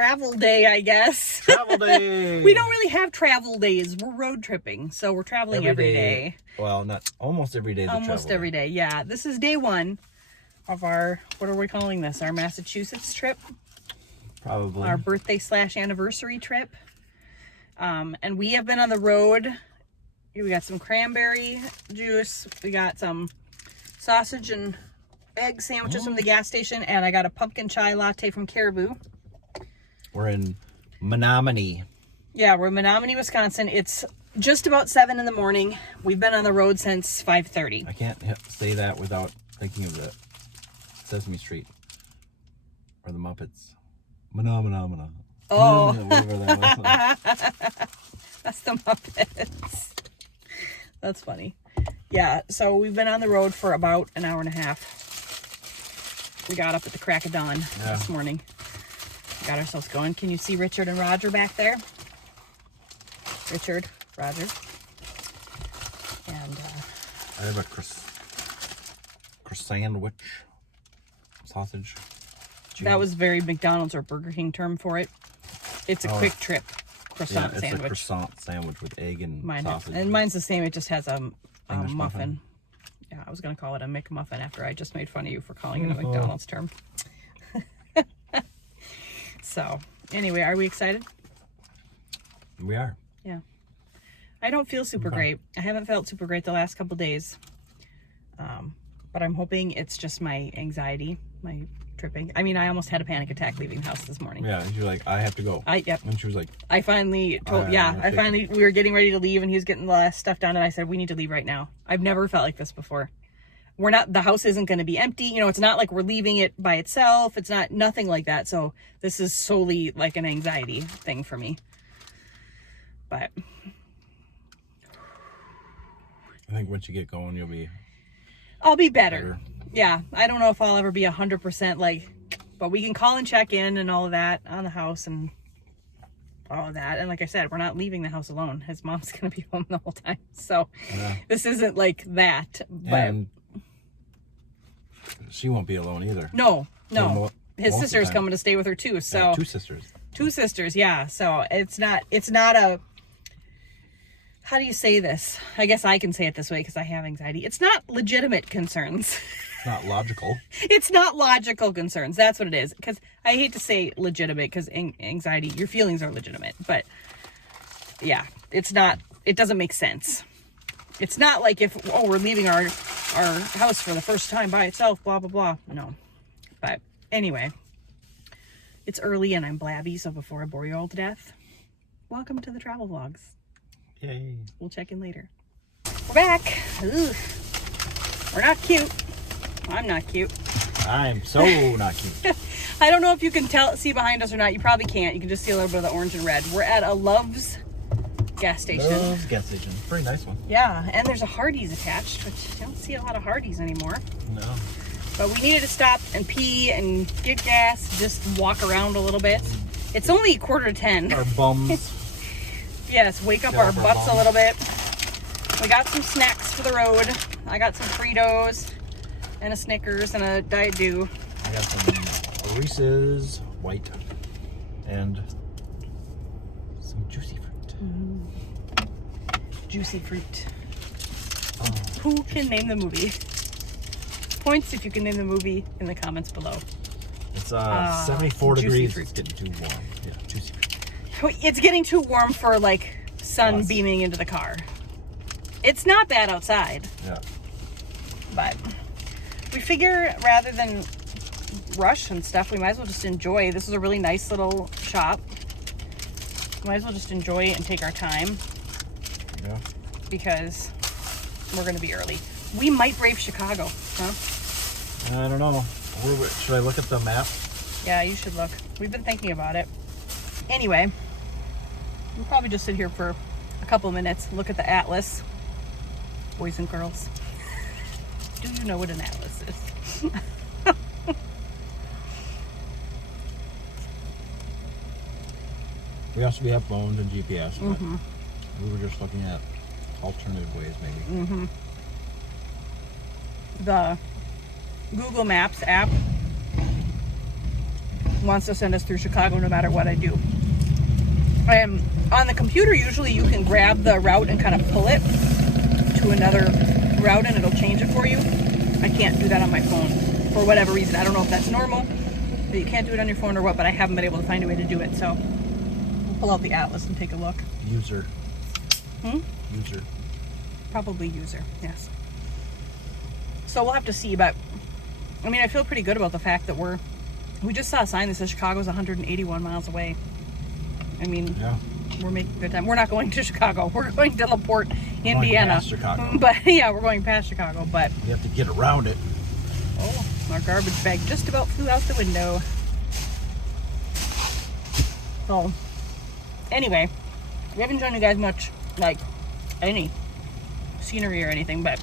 travel day, I guess. Travel day. We don't really have travel days. We're road tripping, so we're traveling every day. Well, not almost every day. Almost every day, yeah. This is day one of our, what are we calling this? Our Massachusetts trip. Probably. Our birthday/anniversary trip. And we have been on the road. We got some cranberry juice. We got some sausage and egg sandwiches from the gas station. And I got a pumpkin chai latte from Caribou. We're in Menominee. Yeah, we're in Menominee, Wisconsin. It's just about 7 in the morning. We've been on the road since 5:30. I can't say that without thinking of the Sesame Street or the Muppets. Mana. Oh. Whatever that was. That's the Muppets. That's funny. Yeah, so we've been on the road for about an hour and a half. We got up at the crack of dawn this morning. Got ourselves going. Can you see Richard and Roger back there? Richard, Roger. And I have a croissant sausage. that was very McDonald's or Burger King term for it. It's a quick trip croissant it's sandwich. a croissant sandwich with egg and sausage. And mine's the same. It just has a muffin. Yeah, I was going to call it a McMuffin after I just made fun of you for calling it a McDonald's term. So, anyway, are we excited? We are. Yeah. I don't feel super great. I haven't felt super great the last couple days. But I'm hoping it's just my anxiety, my tripping. I mean, I almost had a panic attack leaving the house this morning. Yeah, you're like, I have to go. Yep. And she was like, I finally told, we were getting ready to leave and he was getting the last stuff done and I said, we need to leave right now. I've never felt like this before. The house isn't going to be empty. You know, it's not like we're leaving it by itself. It's nothing like that. So this is solely like an anxiety thing for me. But I think once you get going, I'll be better. Yeah. I don't know if I'll ever be 100% but we can call and check in and all of that on the house and all of that. And like I said, we're not leaving the house alone. His mom's going to be home the whole time. So this isn't like that. But and she won't be alone either. No. His sister's coming to stay with her too. So yeah, two sisters. Yeah. So it's not a, how do you say this? I guess I can say it this way because I have anxiety. It's not legitimate concerns. It's not logical. It's not logical concerns. That's what it is. Because I hate to say legitimate because anxiety, your feelings are legitimate. But yeah, it doesn't make sense. It's not like if, we're leaving our house for the first time by itself, blah, blah, blah. No. But anyway, it's early and I'm blabby, so before I bore you all to death, welcome to the travel vlogs. Yay. We'll check in later. We're back. Ooh. We're not cute. I'm not cute. I'm so not cute. I don't know if you can see behind us or not. You probably can't. You can just see a little bit of the orange and red. We're at a Love's gas station. Love's gas station. Pretty nice one. Yeah, and there's a Hardee's attached, which you don't see a lot of Hardee's anymore. No. But we needed to stop and pee and get gas, just walk around a little bit. It's only 9:45. Our bums. Yes, wake up our butts a little bit. We got some snacks for the road. I got some Fritos and a Snickers and a Diet Dew. I got some Reese's white and some juicy fruit. Juicy fruit. Who can name the movie? Points if you can name the movie in the comments below. It's 74 degrees. Fruit. It's getting too warm. Yeah, juicy fruit. It's getting too warm for sun beaming into the car. It's not bad outside. Yeah. But we figure rather than rush and stuff, we might as well just enjoy. This is a really nice little shop. We might as well just enjoy it and take our time. Yeah. Because we're going to be early. We might brave Chicago, huh? I don't know. Should I look at the map? Yeah, you should look. We've been thinking about it. Anyway, we'll probably just sit here for a couple minutes, look at the atlas. Boys and girls, do you know what an atlas is? We also have phones and GPS, but we were just looking at alternative ways, maybe. The Google Maps app wants to send us through Chicago no matter what I do. And on the computer, usually you can grab the route and kind of pull it to another route and it'll change it for you. I can't do that on my phone for whatever reason. I don't know if that's normal, that you can't do it on your phone or what, but I haven't been able to find a way to do it. So we'll pull out the atlas and take a look. User. User. Probably user, yes. So we'll have to see, but I mean, I feel pretty good about the fact that we just saw a sign that says Chicago's 181 miles away. I mean, yeah. We're making good time. We're not going to Chicago. We're going to LaPorte, Indiana. Past Chicago. But yeah, we're going past Chicago, but you have to get around it. oh, our garbage bag just about flew out the window. So anyway, we haven't shown you guys much, like, any scenery or anything, but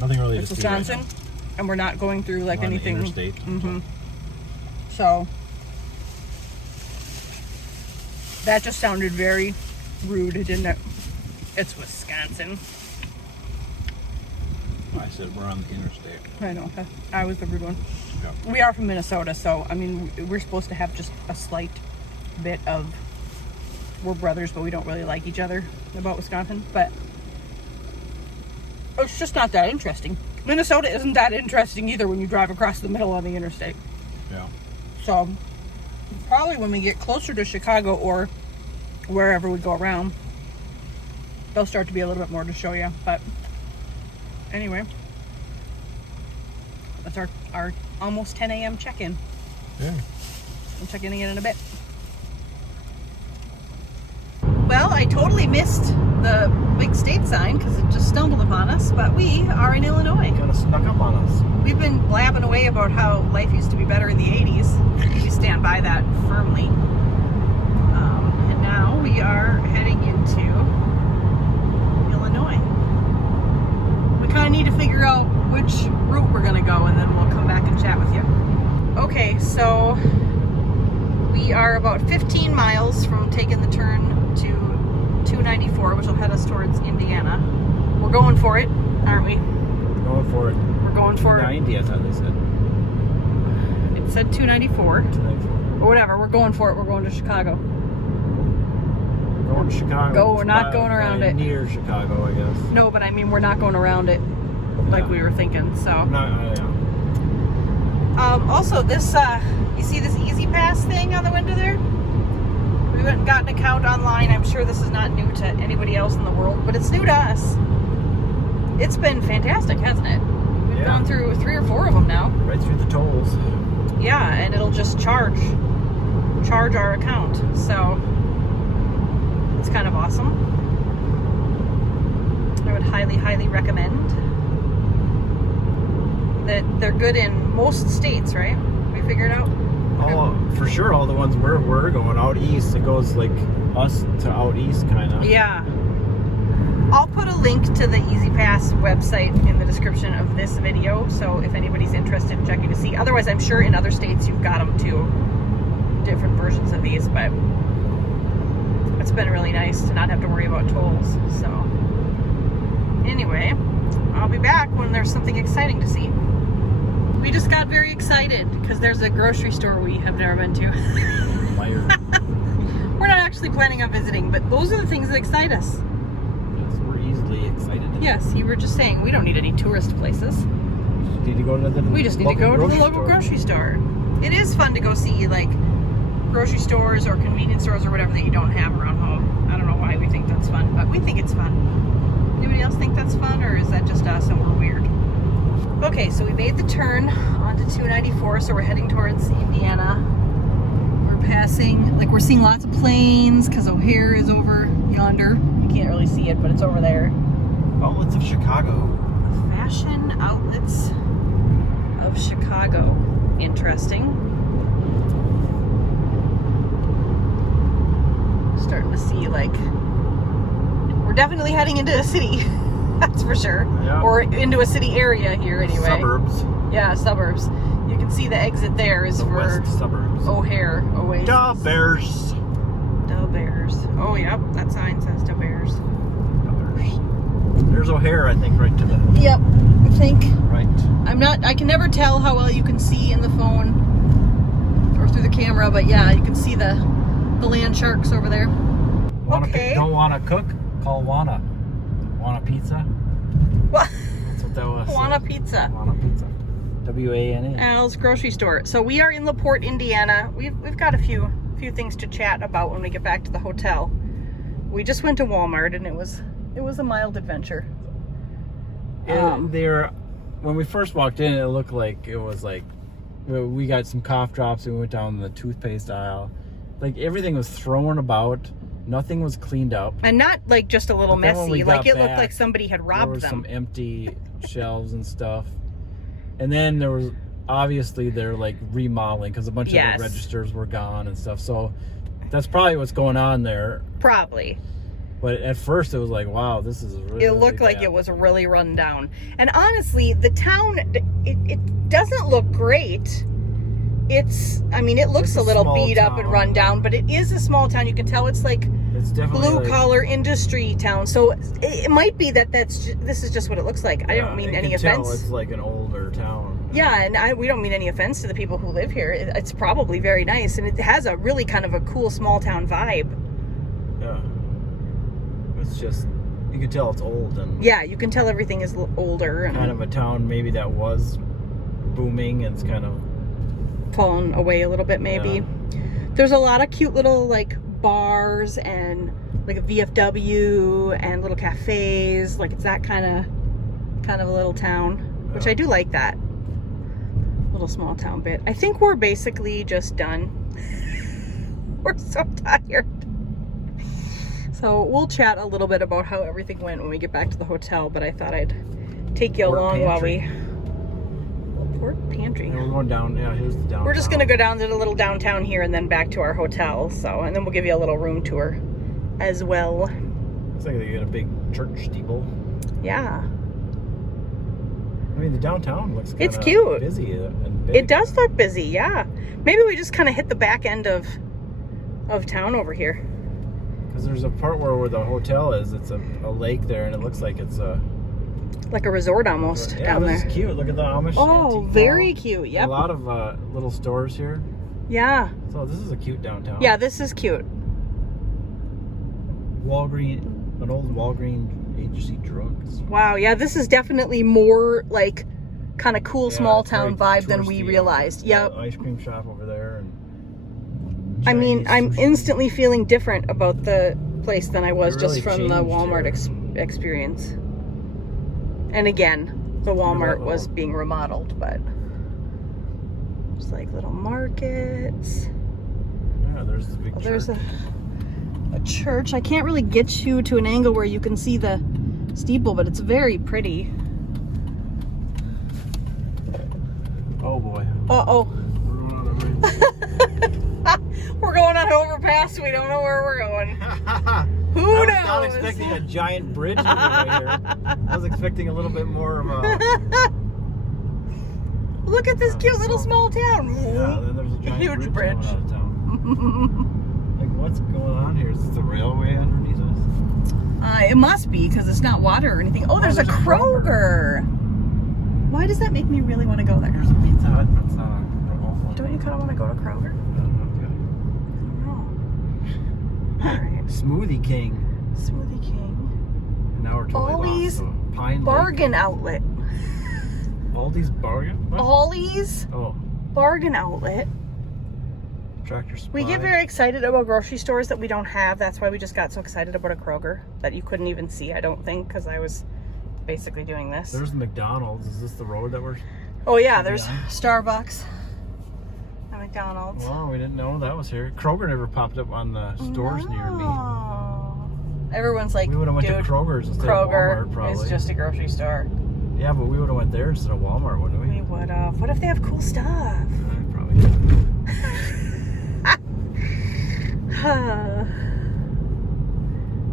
nothing really it's to see Wisconsin, right now. And we're not going through like On the anything. interstate. So that just sounded very rude, didn't it? It's Wisconsin. I said we're on the interstate. I know. I was the rude one. Yeah. We are from Minnesota, so I mean, we're supposed to have just a slight bit of, we're brothers, but we don't really like each other about Wisconsin. But it's just not that interesting. Minnesota isn't that interesting either when you drive across the middle of the interstate. Yeah. So probably when we get closer to Chicago or wherever we go around, there'll start to be a little bit more to show you. But anyway, that's our almost 10 a.m. check-in. Yeah. We'll check in again in a bit. Well, I totally missed the big state sign because it just stumbled upon us, but we are in Illinois. Kind of snuck up on us. We've been blabbing away about how life used to be better in the 80s. We stand by that firmly. And now we are heading into Illinois. We kind of need to figure out which route we're going to go, and then we'll come back and chat with you. Okay, so we are about 15 miles from taking the turn to 294, which will head us towards Indiana. We're going for it, aren't we? Going for it. We're going for it. 90, I thought they said. It said 294. 294. Or whatever, we're going for it. We're going to Chicago. Going to Chicago. Go, we're not going around it. Near Chicago, I guess. No, but I mean, we're not going around it like we were thinking, so. Also, this, you see this Easy Pass thing on the window there? We went and got an account online. I'm sure this is not new to anybody else in the world, but it's new to us. It's been fantastic, hasn't it? We've gone through 3 or 4 of them now. Right through the tolls. Yeah, and it'll just charge our account. So it's kind of awesome. I would highly, highly recommend that. They're good in most states, right? We figured out. Oh, for sure, all the ones we're going out east. It goes like us to out east, kind of. Yeah. I'll put a link to the Easy Pass website in the description of this video, so if anybody's interested in checking to see. Otherwise, I'm sure in other states you've got them too. Different versions of these, but it's been really nice to not have to worry about tolls. So anyway, I'll be back when there's something exciting to see. We just got very excited because there's a grocery store we have never been to. Liar. We're not actually planning on visiting, but those are the things that excite us. Yes, we're easily excited. Yes, you were just saying we don't need any tourist places. We just need to go to the local grocery store. It is fun to go see like grocery stores or convenience stores or whatever that you don't have around home. I don't know why we think that's fun, but we think it's fun. Anybody else think that's fun, or is that just us and we're weird? Okay, so we made the turn onto 294, so we're heading towards Indiana. We're passing, like we're seeing lots of planes because O'Hare is over yonder. You can't really see it, but it's over there. Outlets of Chicago. Fashion outlets of Chicago. Interesting. Starting to see, like, we're definitely heading into a city. That's for sure. Yeah. Or into a city area here anyway. Suburbs. Yeah, suburbs. You can see the exit there is The for west suburbs. O'Hare Oasis. Da Bears. Da Bears. Oh, yep. That sign says Da Bears. Da Bears. There's O'Hare, I think, right to the Yep. I think. right. I can never tell how well you can see in the phone through the camera, but yeah, you can see the land sharks over there. Okay. Don't want to cook? Call Wana. Want a pizza? What? That's what that was. Wana Pizza. Wana Pizza. W-A-N-A. Al's grocery store. So we are in LaPorte, Indiana. We've got a few things to chat about when we get back to the hotel. We just went to Walmart and it was a mild adventure. When we first walked in, it looked like it was like we got some cough drops and we went down the toothpaste aisle. Like everything was thrown about. Nothing was cleaned up. And not like just a little messy. Like it looked like somebody had robbed them. There was some empty shelves and stuff. And then there was, obviously they're like remodeling because a bunch of the registers were gone and stuff. So that's probably what's going on there. Probably. But at first it was like, wow, this is really, it looked like it was really run down. And honestly, the town, it doesn't look great. It looks a little beat up and run down, but it is a small town. You can tell it's like blue collar industry town. So it might be this is just what it looks like. I don't mean any offense. It's like an older town. Yeah, and we don't mean any offense to the people who live here. It's probably very nice, and it has a really kind of a cool small town vibe. Yeah. It's just, you can tell it's old. And yeah, you can tell everything is older. And kind of a town maybe that was booming and it's kind of fallen away a little bit maybe. Yeah. There's a lot of cute little like bars and like a VFW and little cafes. Like it's that kind of a little town, which I do like that. Little small town bit. I think we're basically just done. We're so tired. So we'll chat a little bit about how everything went when we get back to the hotel, but I thought I'd take you along while we... LaPorte Pantry. And we're going down, here's the downtown. We're just going to go down to the little downtown here and then back to our hotel. So, and then we'll give you a little room tour as well. Looks like they got a big church steeple. Yeah. I mean, the downtown looks kind of cute. Busy and big. It does look busy, yeah. Maybe we just kind of hit the back end of town over here. Because there's a part where the hotel is, it's a lake there, and it looks like it's like a resort almost down there. Yeah, this is cute. Look at the Amish. Oh, very cute. Yep. A lot of little stores here. Yeah. So this is a cute downtown. Yeah, this is cute. An old Walgreens agency drugs. Wow, yeah, this is definitely more like kind of cool small town vibe than we realized. Yep. Ice cream shop over there. And I mean, I'm instantly feeling different about the place than I was just from the Walmart experience. And again, the Walmart was being remodeled, but just like little markets. Yeah, there's this big church. There's a church. I can't really get you to an angle where you can see the steeple, but it's very pretty. Oh boy. Uh-oh. We're going on an overpass. We don't know where we're going. Who knows? I was not expecting a giant bridge to be right here. I was expecting a little bit more of a... Look at this cute little small town. Yeah, then there's a giant huge bridge. Going out of town. Like, what's going on here? Is this the railway underneath us? It must be, because it's not water or anything. Oh, there's a Kroger. Why does that make me really want to go there? There's a Pizza Hut. That's Don't you kind of want to go to Kroger? Alright. Smoothie King. Smoothie King. And now we're totally lost. So Pine Bargain Outlet. Aldi's Bargain? What? Ollie's Bargain Outlet. Tractor Supply. We get very excited about grocery stores that we don't have. That's why we just got so excited about a Kroger that you couldn't even see, I don't think, because I was basically doing this. There's McDonald's. Is this the road that we're... Oh yeah, there's Starbucks. McDonald's. Well, we didn't know that was here. Kroger never popped up on the stores near me. Everyone's like, we would have went to Kroger's instead of Walmart, probably. It's just a grocery store. Yeah, but we would have went there instead of Walmart, wouldn't we? We would have. What if they have cool stuff? Probably did.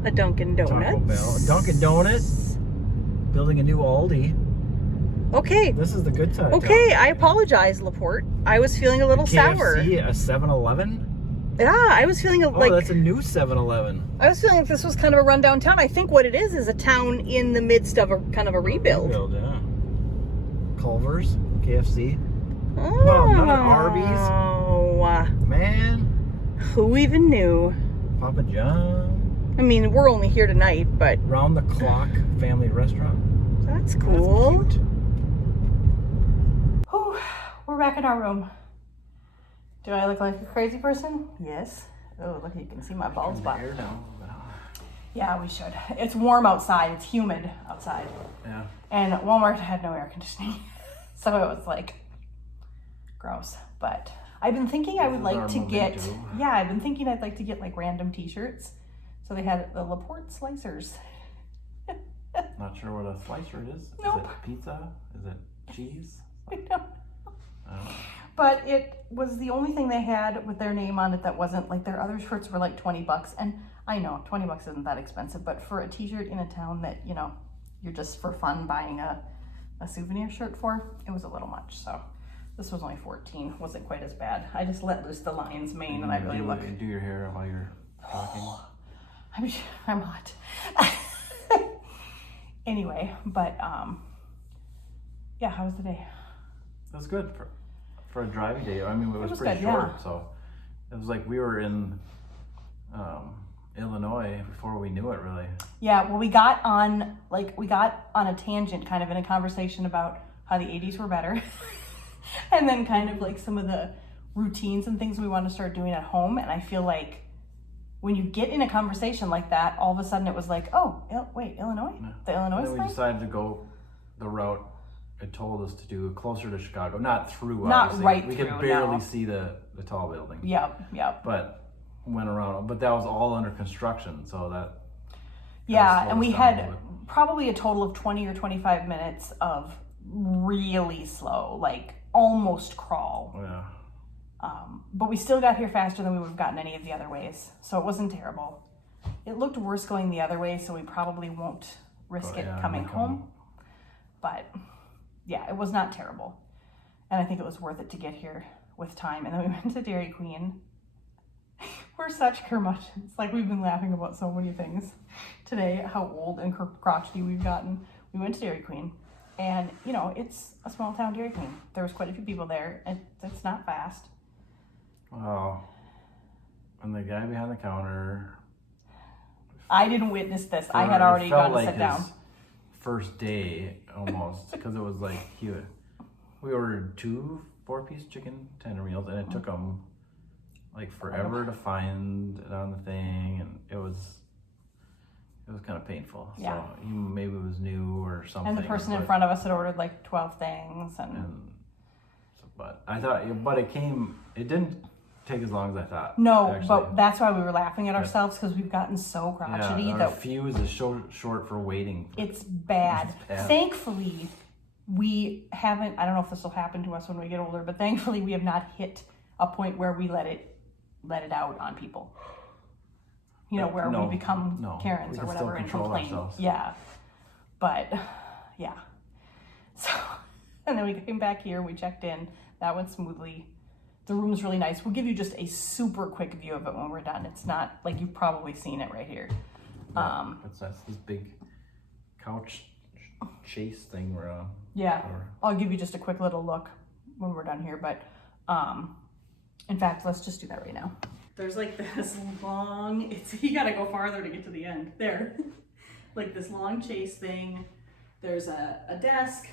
A Dunkin' Donuts. Taco Bell. A Dunkin' Donuts. Building a new Aldi. Okay. This is the good side. Okay, I apologize, LaPorte. I was feeling a little sour. KFC, a 7-Eleven? Yeah, I was feeling like... Oh, that's a new 7-Eleven. I was feeling like this was kind of a rundown town. I think what it is a town in the midst of a kind of a rebuild. Yeah. Culver's, KFC. Oh. Wow, none of Arby's. Man. Who even knew? Papa John. I mean, we're only here tonight, but... Round the clock family restaurant. That's cool. That's cute. Whew, we're back in our room. Do I look like a crazy person? Yes. Oh, look, you can see my bald spot. Yeah, we should. It's warm outside. It's humid outside. Yeah. And Walmart had no air conditioning. So it was like gross. But I've been thinking I would like to get, I've been thinking I'd like to get like random t-shirts. So they had the LaPorte slicers. Not sure what a slicer is. Nope. Is it pizza? Is it cheese? I don't know. But it was the only thing they had with their name on it that wasn't like their other shirts were like $20. And I know $20 isn't that expensive, but for a t-shirt in a town that, you know, you're just for fun buying a souvenir shirt for, it was a little much. So this was only 14. Wasn't quite as bad. I just let loose the lion's mane and I really look. Do your hair while you're talking. I'm hot. Anyway, but yeah, how was the day? It was good for a driving day. I mean, it was pretty good, short, yeah. so it was like we were in Illinois before we knew it, really. Yeah, well, we got on a tangent, kind of in a conversation about how the 80s were better, and then kind of like some of the routines and things we want to start doing at home. And I feel like when you get in a conversation like that, all of a sudden it was like, oh, wait, Illinois? Yeah. The Illinois then we side? decided to go the route it told us to do, closer to Chicago, not through. Not obviously. right we through, could barely no. see the tall building. Yep. But went around, but that was all under construction, so that. Yeah, and we had probably a total of 20 or 25 minutes of really slow, like almost crawl. Yeah. But we still got here faster than we would have gotten any of the other ways, so it wasn't terrible. It looked worse going the other way, so we probably won't risk it coming home. But yeah, it was not terrible. And I think it was worth it to get here with time. And then we went to Dairy Queen. We're such curmudgeons. Like, we've been laughing about so many things today, how old and crotchety we've gotten. We went to Dairy Queen. And, you know, it's a small town Dairy Queen. There was quite a few people there. And it's not fast. Wow. And the guy behind the counter. I didn't witness this. I had already gone to sit down. First day almost, because it was like we ordered 2 4-piece chicken tender meals, and it took them like forever to find it on the thing, and it was kind of painful. Yeah. So he maybe was new or something. And the person in front of us had ordered like 12 things, but I thought, it didn't take as long as I thought. No, actually. but that's why we were laughing at ourselves, because we've gotten so crotchety. Yeah, our fuse is short for waiting. It's bad. It's bad. Thankfully, we haven't, I don't know if this will happen to us when we get older, but thankfully we have not hit a point where we let it out on people. You know, where we become Karens or whatever and complain. Ourselves. Yeah. But, yeah. So, and then we came back here, we checked in, that went smoothly. The room's really nice. We'll give you just a super quick view of it when we're done. It's not like you've probably seen it right here. Yeah, that's this big couch chase thing we're on. Yeah, I'll give you just a quick little look when we're done here. But in fact, let's just do that right now. There's like this long, you gotta go farther to get to the end. There, like this long chase thing. There's a desk.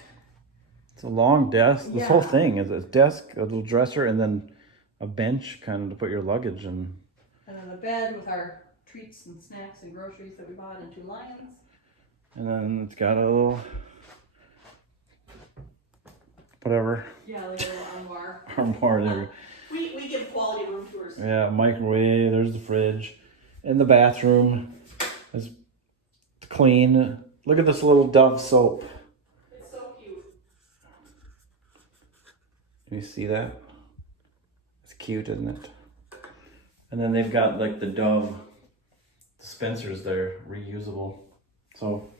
It's a long desk. This whole Yeah. thing is a desk, a little dresser, and then a bench kind of to put your luggage in. And then the bed with our treats and snacks and groceries that we bought and 2 lions. And then it's got a little, whatever, Yeah, like a little armoire. armoire there. We give quality room tours. Yeah, microwave, there's the fridge. In the bathroom is clean. Look at this little Dove soap. It's so cute. Can you see that? It's cute, isn't it? And then they've got like the Dove dispensers there, reusable. So,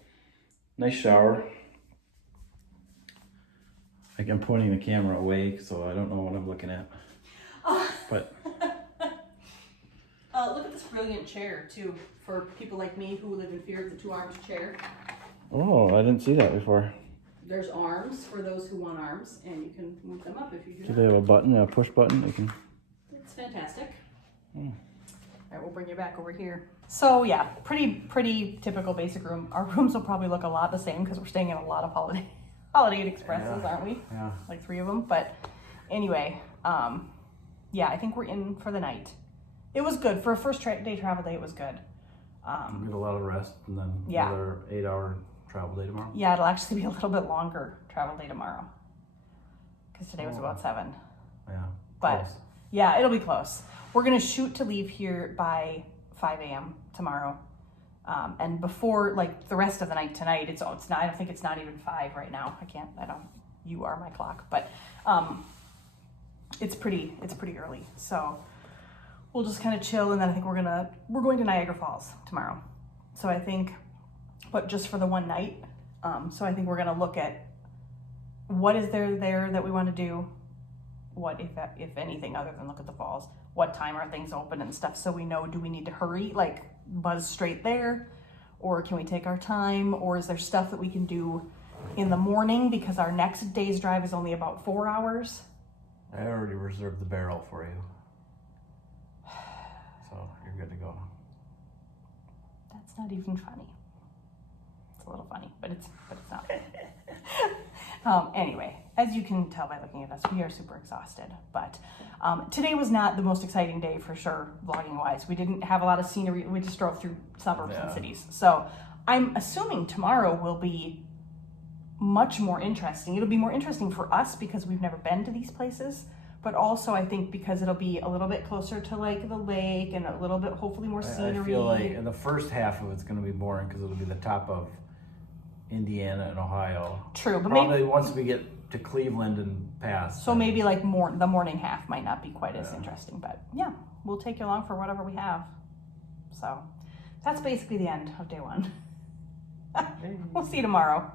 nice shower. Like, I'm pointing the camera away, so I don't know what I'm looking at. But look at this brilliant chair too, for people like me who live in fear of the 2-armed chair. oh, I didn't see that before. There's arms for those who want arms, and you can move them up if you do. Do they have a button, a push button? They can. fantastic. All right, we'll bring you back over here. So yeah, pretty typical basic room. Our rooms will probably look a lot the same because we're staying in a lot of Holiday Inn Expresses, aren't we? Yeah. Like 3 of them. But anyway, yeah, I think we're in for the night. It was good for a first day travel day. It was good. You get a lot of rest, and then another 8-hour travel day tomorrow. Yeah, it'll actually be a little bit longer travel day tomorrow because today was about 7. Yeah. But close. yeah, it'll be close. We're gonna shoot to leave here by 5 a.m. tomorrow, and before like the rest of the night tonight. It's not. I don't think it's not even 5 right now. You are my clock, but it's pretty early. So we'll just kind of chill, and then I think we're going to Niagara Falls tomorrow. So I think, but just for the one night. So I think we're gonna look at what is there that we want to do. What, if anything, other than look at the falls, what time are things open and stuff, so we know, do we need to hurry, like buzz straight there, or can we take our time, or is there stuff that we can do in the morning because our next day's drive is only about 4 hours? I already reserved the barrel for you, so you're good to go. That's not even funny. It's a little funny, but it's not. Anyway, as you can tell by looking at us, we are super exhausted. But today was not the most exciting day for sure, vlogging wise. We didn't have a lot of scenery. We just drove through suburbs and cities. So I'm assuming tomorrow will be much more interesting. It'll be more interesting for us because we've never been to these places. But also I think because it'll be a little bit closer to like the lake and a little bit, hopefully more scenery. I feel like in the first half of it's going to be boring because it'll be the top of Indiana and Ohio. True, but probably maybe once we get to Cleveland and past. So maybe like the morning half might not be quite as interesting, but yeah, we'll take you along for whatever we have. So that's basically the end of day 1. We'll see you tomorrow.